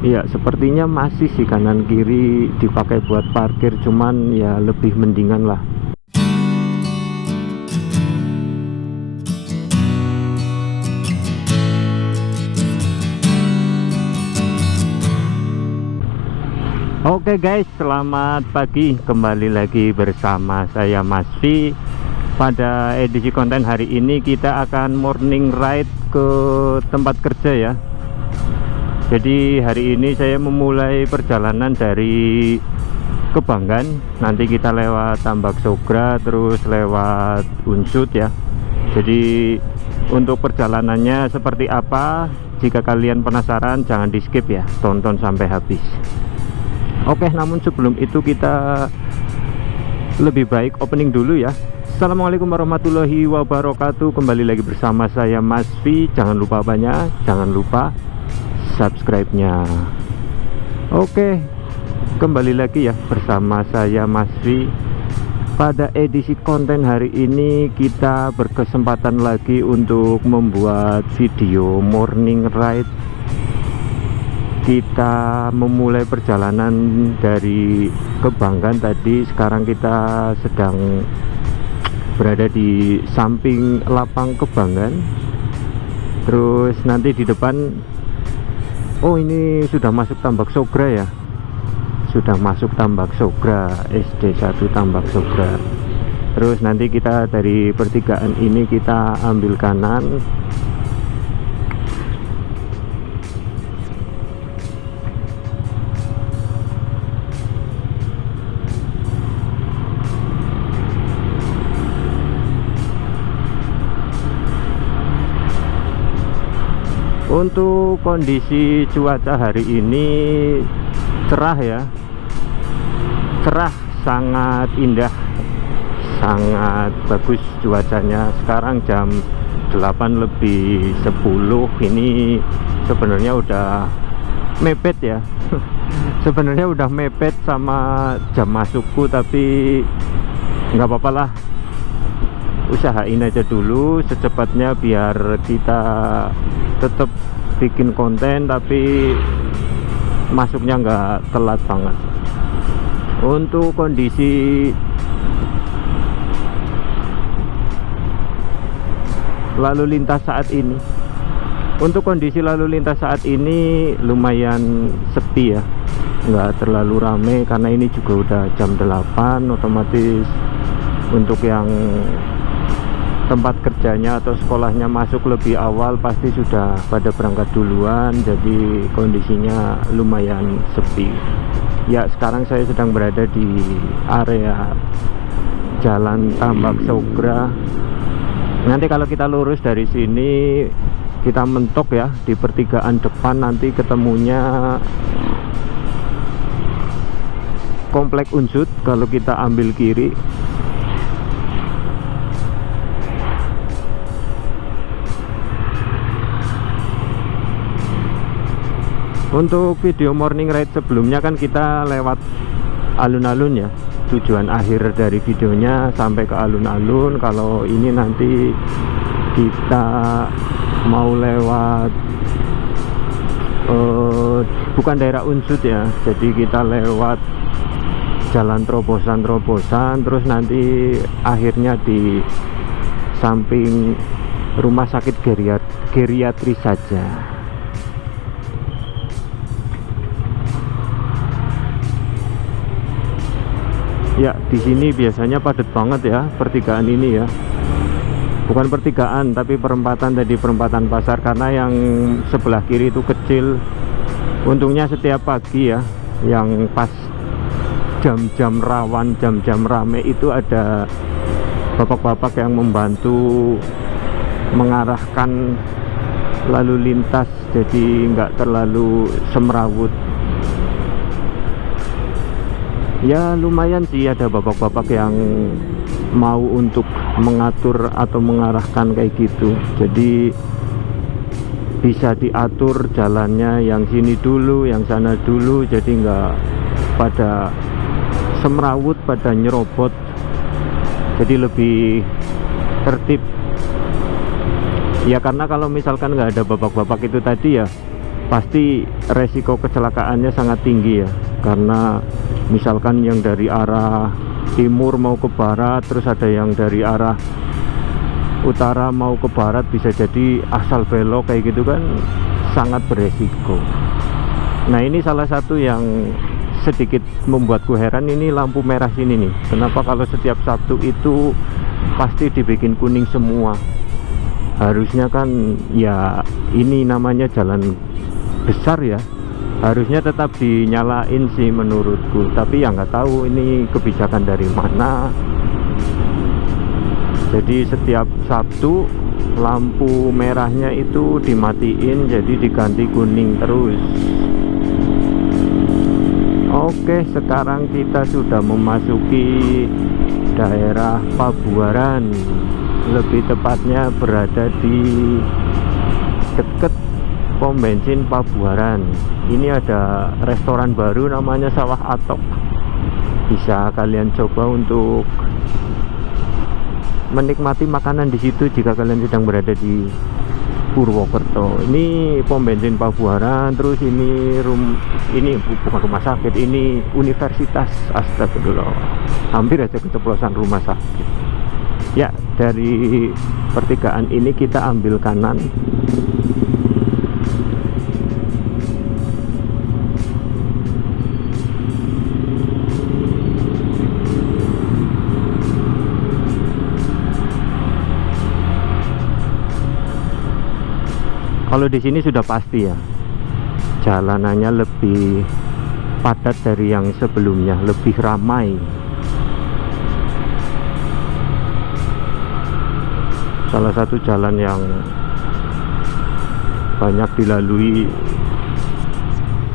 Iya, sepertinya masih sih kanan kiri dipakai buat parkir, cuman ya lebih mendingan lah. Oke guys, selamat pagi. Kembali lagi bersama saya Mas V. Pada edisi konten hari ini kita akan morning ride ke tempat kerja ya. Jadi hari ini saya memulai perjalanan dari Kebanggan. Nanti kita lewat Tambak Sogra, terus lewat Unsut ya. Jadi untuk perjalanannya seperti apa, jika kalian penasaran jangan di skip ya, tonton sampai habis. Oke, namun sebelum itu kita lebih baik opening dulu ya. Assalamualaikum warahmatullahi wabarakatuh. Kembali lagi bersama saya Mas V. Jangan lupa jangan lupa subscribe-nya. Oke, kembali lagi ya bersama saya Mas V. Pada edisi konten hari ini kita berkesempatan lagi untuk membuat video morning ride. Kita memulai perjalanan dari Kebanggan tadi. Sekarang kita sedang berada di samping lapang Kebanggan. Terus nanti di depan, oh ini sudah masuk Tambak Sogra ya, sudah masuk Tambak Sogra, SD 1 Tambak Sogra. Terus nanti kita dari pertigaan ini kita ambil kanan. Untuk kondisi cuaca hari ini cerah ya, cerah, sangat indah, sangat bagus cuacanya. Sekarang jam 8:10. Ini sebenarnya udah mepet ya. Sebenarnya udah mepet sama jam masukku, tapi nggak apa-apa lah, usahain aja dulu secepatnya biar kita tetap bikin konten tapi masuknya nggak telat banget. Untuk kondisi lalu lintas saat ini, lumayan sepi ya, nggak terlalu rame karena ini juga udah jam 8. Otomatis untuk yang tempat kerjanya atau sekolahnya masuk lebih awal pasti sudah pada berangkat duluan, jadi kondisinya lumayan sepi ya. Sekarang saya sedang berada di area Jalan Tambak Sogra. Nanti kalau kita lurus dari sini kita mentok ya di pertigaan depan, nanti ketemunya Komplek Unsut. Kalau kita ambil kiri, untuk video morning ride sebelumnya kan kita lewat alun-alun ya, tujuan akhir dari videonya sampai ke alun-alun. Kalau ini nanti kita mau lewat bukan daerah Unsut ya, jadi kita lewat jalan terobosan, terus nanti akhirnya di samping rumah sakit geriatri saja. Ya, di sini biasanya padat banget ya pertigaan ini ya. Bukan pertigaan tapi perempatan, tadi perempatan pasar, karena yang sebelah kiri itu kecil. Untungnya setiap pagi ya, yang pas jam-jam rawan, jam-jam rame itu ada bapak-bapak yang membantu mengarahkan lalu lintas, jadi nggak terlalu semrawut. Ya lumayan sih, ada bapak-bapak yang mau untuk mengatur atau mengarahkan kayak gitu, jadi bisa diatur jalannya, yang sini dulu, yang sana dulu, jadi nggak pada semrawut, pada nyerobot, jadi lebih tertib ya. Karena kalau misalkan nggak ada bapak-bapak itu tadi ya, pasti resiko kecelakaannya sangat tinggi ya, karena misalkan yang dari arah timur mau ke barat, terus ada yang dari arah utara mau ke barat, bisa jadi asal belok kayak gitu kan sangat beresiko. Nah ini salah satu yang sedikit membuatku heran, ini lampu merah sini nih, kenapa kalau setiap Sabtu itu pasti dibikin kuning semua? Harusnya kan ya ini namanya jalan besar ya, harusnya tetap dinyalain sih menurutku, tapi ya nggak tahu ini kebijakan dari mana. Jadi setiap Sabtu lampu merahnya itu dimatiin, jadi diganti kuning terus. Oke, sekarang kita sudah memasuki daerah Pabuaran, lebih tepatnya berada di deket pom bensin Pabuaran. Ini ada restoran baru namanya Sawah Atok, bisa kalian coba untuk menikmati makanan di situ jika kalian sedang berada di Purwokerto. Ini pom bensin Pabuaran, terus ini bukan rumah sakit, ini universitas. Astagfirullah, hampir aja keceplosan rumah sakit. Ya, dari pertigaan ini kita ambil kanan. Kalau di sini sudah pasti ya, jalanannya lebih padat dari yang sebelumnya, lebih ramai. Salah satu jalan yang banyak dilalui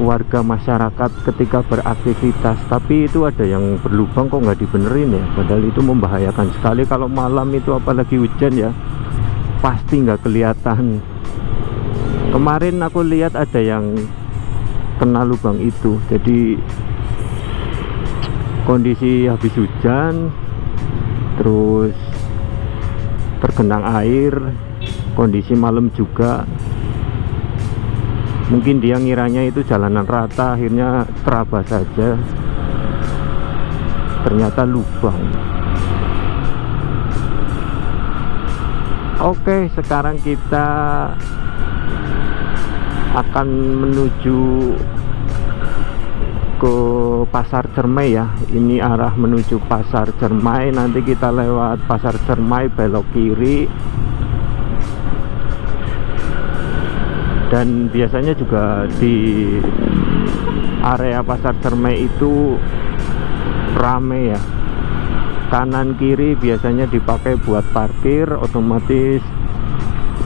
warga masyarakat ketika beraktivitas, tapi itu ada yang berlubang kok nggak dibenerin ya, padahal itu membahayakan sekali kalau malam itu, apalagi hujan ya, pasti nggak kelihatan. Kemarin aku lihat ada yang kena lubang itu, jadi kondisi habis hujan terus tergenang air, kondisi malam juga, mungkin dia ngiranya itu jalanan rata, akhirnya terabas saja, ternyata lubang. Oke, sekarang kita akan menuju ke Pasar Cermai ya. Ini arah menuju Pasar Cermai, nanti kita lewat Pasar Cermai belok kiri. Dan biasanya juga di area Pasar Cermai itu rame ya, kanan kiri biasanya dipakai buat parkir, otomatis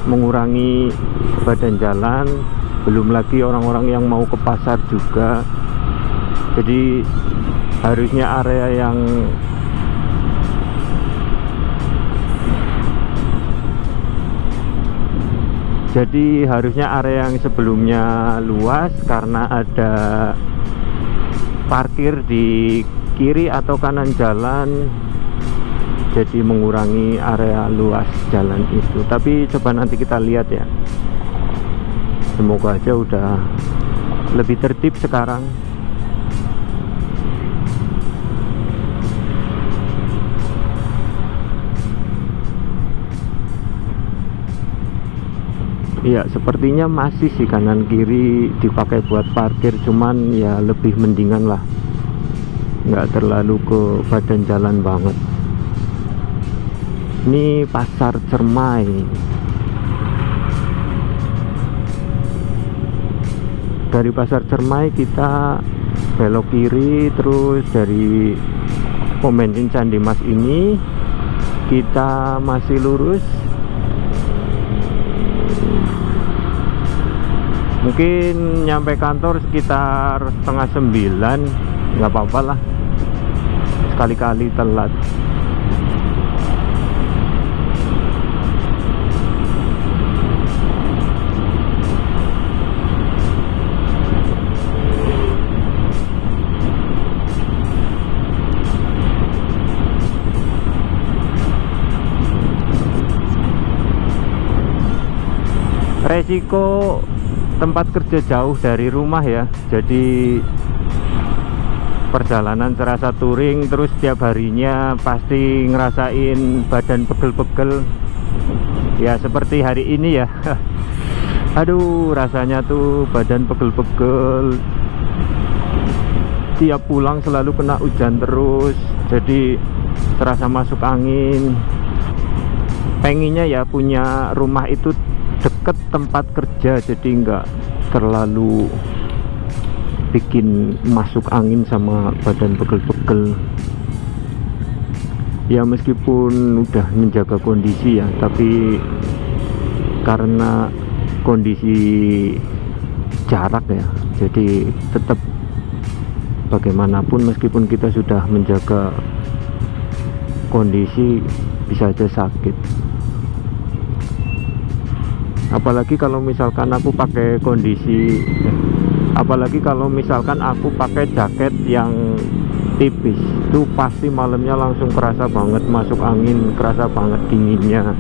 mengurangi badan jalan. Belum lagi orang-orang yang mau ke pasar juga, jadi harusnya area yang sebelumnya luas karena ada parkir di kiri atau kanan jalan, jadi mengurangi area luas jalan itu. Tapi coba nanti kita lihat ya, semoga aja udah lebih tertib sekarang. Iya, sepertinya masih sih kanan kiri dipakai buat parkir, cuman ya lebih mendingan lah, nggak terlalu ke badan jalan banget. Ini Pasar Cermai. Dari Pasar Cermai kita belok kiri, terus dari pom bensin Candi Mas ini kita masih lurus. Mungkin nyampe kantor sekitar 8:30, nggak apa-apa lah, sekali-kali telat. Resiko tempat kerja jauh dari rumah ya, jadi perjalanan serasa touring, terus setiap harinya pasti ngerasain badan pegel-pegel ya, seperti hari ini ya. Aduh, rasanya tuh badan pegel-pegel, tiap pulang selalu kena hujan terus, jadi terasa masuk angin. Pengennya ya punya rumah itu deket tempat kerja, jadi nggak terlalu bikin masuk angin sama badan pegel-pegel ya. Meskipun udah menjaga kondisi ya, tapi karena kondisi jarak ya, jadi tetap bagaimanapun meskipun kita sudah menjaga kondisi bisa aja sakit. Apalagi kalau misalkan aku pakai jaket yang tipis, itu pasti malamnya langsung kerasa banget masuk angin, kerasa banget dinginnya.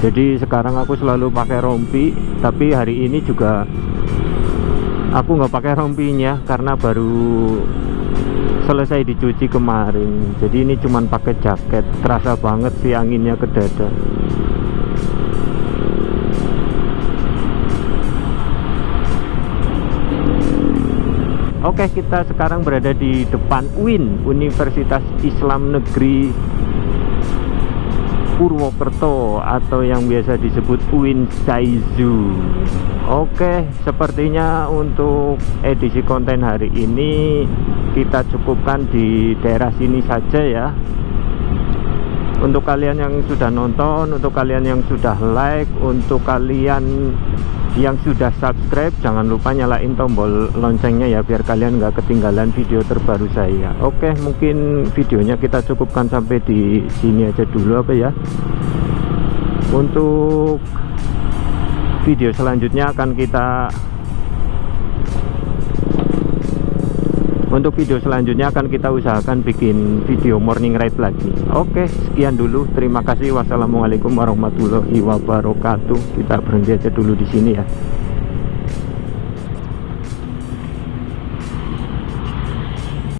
Jadi sekarang aku selalu pakai rompi, tapi hari ini juga aku nggak pakai rompinya karena baru selesai dicuci kemarin. Jadi ini cuman pakai jaket, terasa banget sih anginnya ke dada. Oke, kita sekarang berada di depan UIN, Universitas Islam Negeri Purwokerto, atau yang biasa disebut UIN Saizu. Oke, sepertinya untuk edisi konten hari ini kita cukupkan di daerah sini saja ya. Untuk kalian yang sudah nonton, untuk kalian yang sudah like, untuk kalian yang sudah subscribe, jangan lupa nyalain tombol loncengnya ya, biar kalian nggak ketinggalan video terbaru saya. Oke, mungkin videonya kita cukupkan sampai di sini aja dulu apa ya. Untuk video selanjutnya akan kita usahakan bikin video morning ride lagi. Oke, sekian dulu, terima kasih. Wassalamualaikum warahmatullahi wabarakatuh. Kita berhenti aja dulu di sini ya.